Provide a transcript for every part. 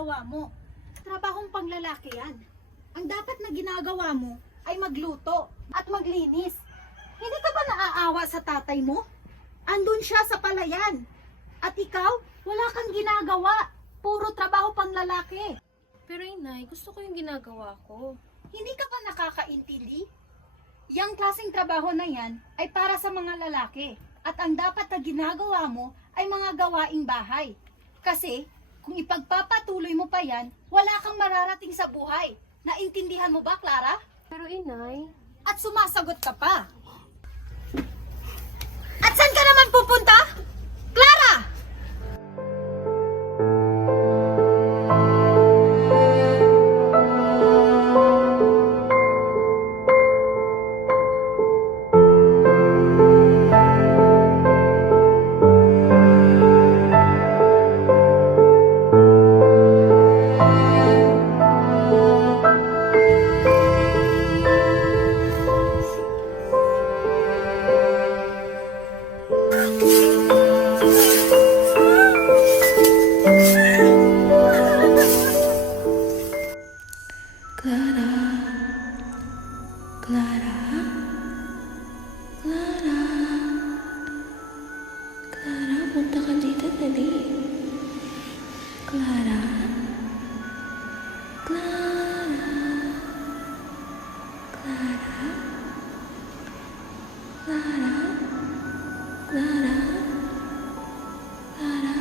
ginagawa mo. Trabahong panglalaki yan. Ang dapat na ginagawa mo ay magluto at maglinis. Hindi ka ba naaawa sa tatay mo? Andun siya sa palayan. At ikaw, wala kang ginagawa. Puro trabaho panglalaki. Pero inay, gusto ko yung ginagawa ko. Hindi ka ba nakakaintindi? Yang klaseng trabaho na yan ay para sa mga lalaki. At ang dapat na ginagawa mo ay mga gawaing bahay. Kasi kung ipagpapatuloy mo pa yan, wala kang mararating sa buhay. Naintindihan mo ba, Clara? Pero inay, At sumasagot ka pa. At saan ka naman pupunta? Clara! Clara, punta ka dito, dali. Clara? Clara? Clara? Clara? Clara? Clara?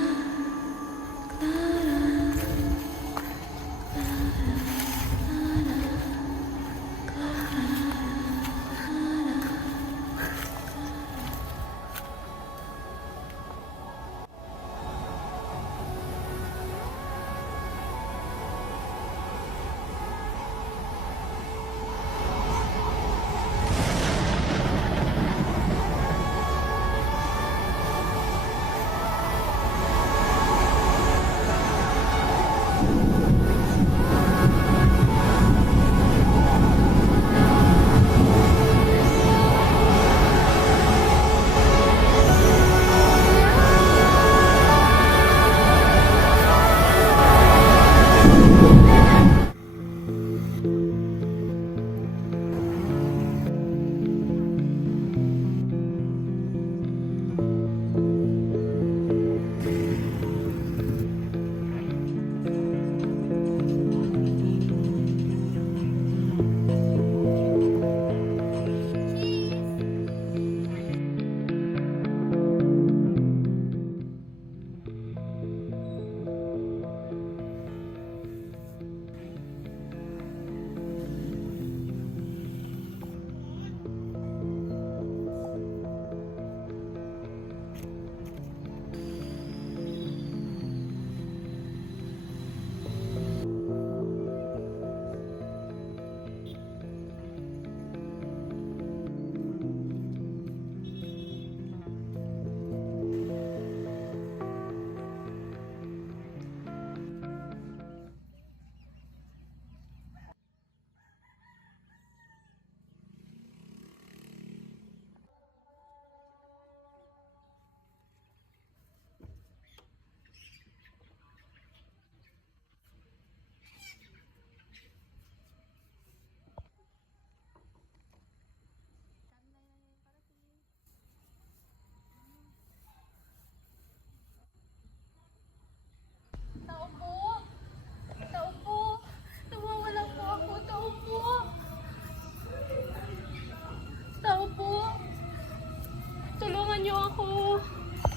Tulungan niyo ako.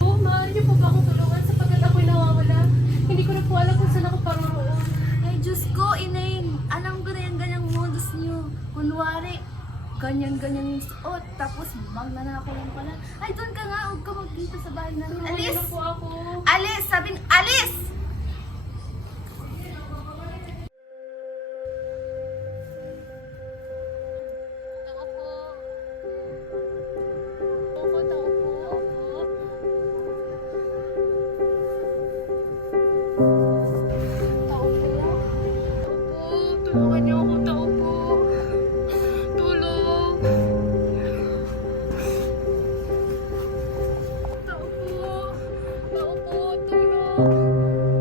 Oh, maaari niyo po ba akong tulungan sapagkat ako'y nawawala? Hindi ko na po alam kung saan ako paroroon. Ay, Diyos ko, Inaing. Alam ko na yung ganyang modus niyo. Kunwari, ganyan-ganyan yung suot. Tapos, magnanakaw lang pala. Ay, doon ka nga. Huwag ka magkita sa bahay namin. Tulungan Alis! niyo na po ako. Alis! Sabing, alis! Tao po. Opo, tao po. Opo. Tao po. Opo, tulungan niyo ako, tao po. Tulong. Tao po. Tao po, tulong.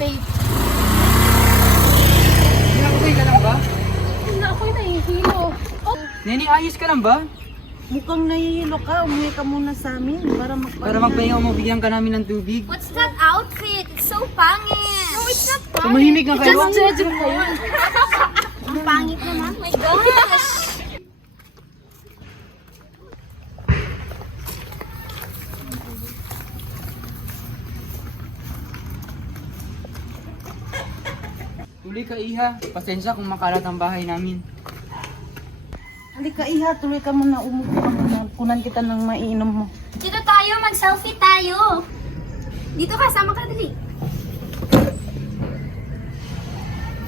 babe. Okay ka lang ba? Wala, ako'y nahihilo. Oh, Neni, ayos ka lang ba? Mukhang nahihilo ka, umuwi ka muna sa amin para magpahinga. Para magpahinga mo, bigyan ka namin ng tubig. What's that outfit? It's so pangit! No, it's not pangit! Tumahimik na kayo. just judging mo yun. Ang pangit naman, my gosh! Tuloy ka, Iha. Pasensya kung makalat ang bahay namin. Halika Iha, tuloy ka muna, umuwi ka muna. Kunan kita ng maiinom mo. Dito tayo, mag-selfie tayo! Dito ka, sama ka dali.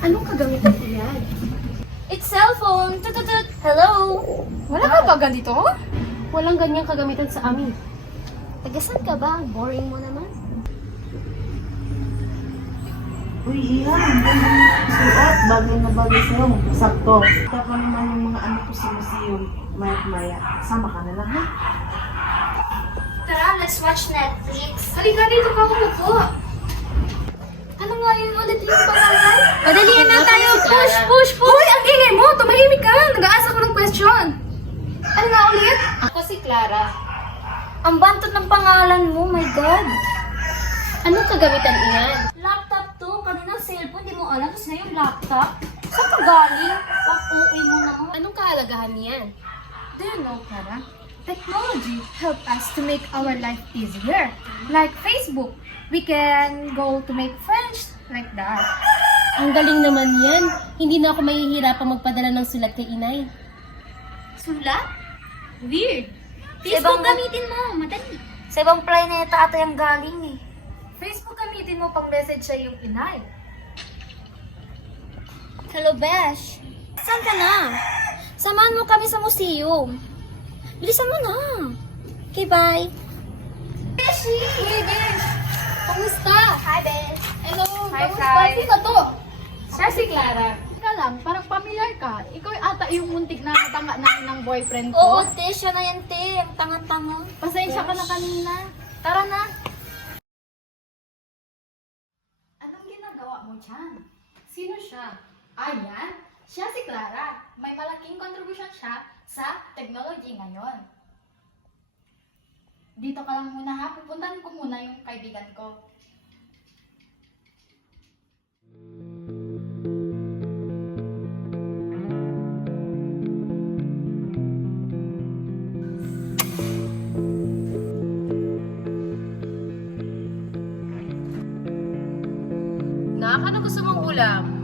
Anong kagamitan ko yan? It's cellphone! Tututut! Hello! Wala ka ba ganito? Walang ganyang kagamitan sa amin. Tagasan ka ba? Boring mo naman. Uy Iha, ang ganda ng suot. Bagay na bagay sa'yo. Sakto. Tapos naman yung mga anak ko sa museum. Maya-maya. Sama ka na lang ha? Tara, let's watch Netflix. Halika dito ka umupo. Ano nga yun ulit yung pangalan? Madalian na tayo! Si Clara. Push, push, push! Uy, ang ingay mo! Tumahimik ka! Nag-aasa ko ng question! Ano nga ulit? Ako si Clara. Ang bantot ng pangalan mo, my God! Anong kagamitan iyan? Laptop to. Kanina cellphone, di mo alam. Tapos na yung laptop. Saan ka galing? Pag-uwi mo naman. Anong kahalagahan niyan? Do you know, Clara? Technology help us to make our life easier. Like Facebook, we can go to make friends like that. Ang galing naman yan. Hindi na ako mahihirapang magpadala ng sulat kay inay. Sulat? Weird. Facebook gamitin mo. Madali. Sa ibang planeta ata yung galing eh. Facebook gamitin mo pang message sa iyong inay. Hello, Besh. Saan ka na? Samahan mo kami sa museum. Bilisan mo na. Okay, bye. Beshi! Hey, Besh! Kamusta? Hi, Besh. Hello, Hi, kamusta? Kai. Sino to? Siya si Clara. Teka lang, parang familiar ka. Ikaw ata yung muntik na natanga namin ng boyfriend Oo, ko. te. Siya na yan, te. Ang tanga-tanga. Pasensya ka na kanina. Tara na. Anong ginagawa mo dyan? Sino siya? Ayan, siya si Clara. May malaking contribution siya sa technology ngayon. Dito ka lang muna ha, pupuntahan ko muna yung kaibigan ko. Nak, ano gusto mong ulam?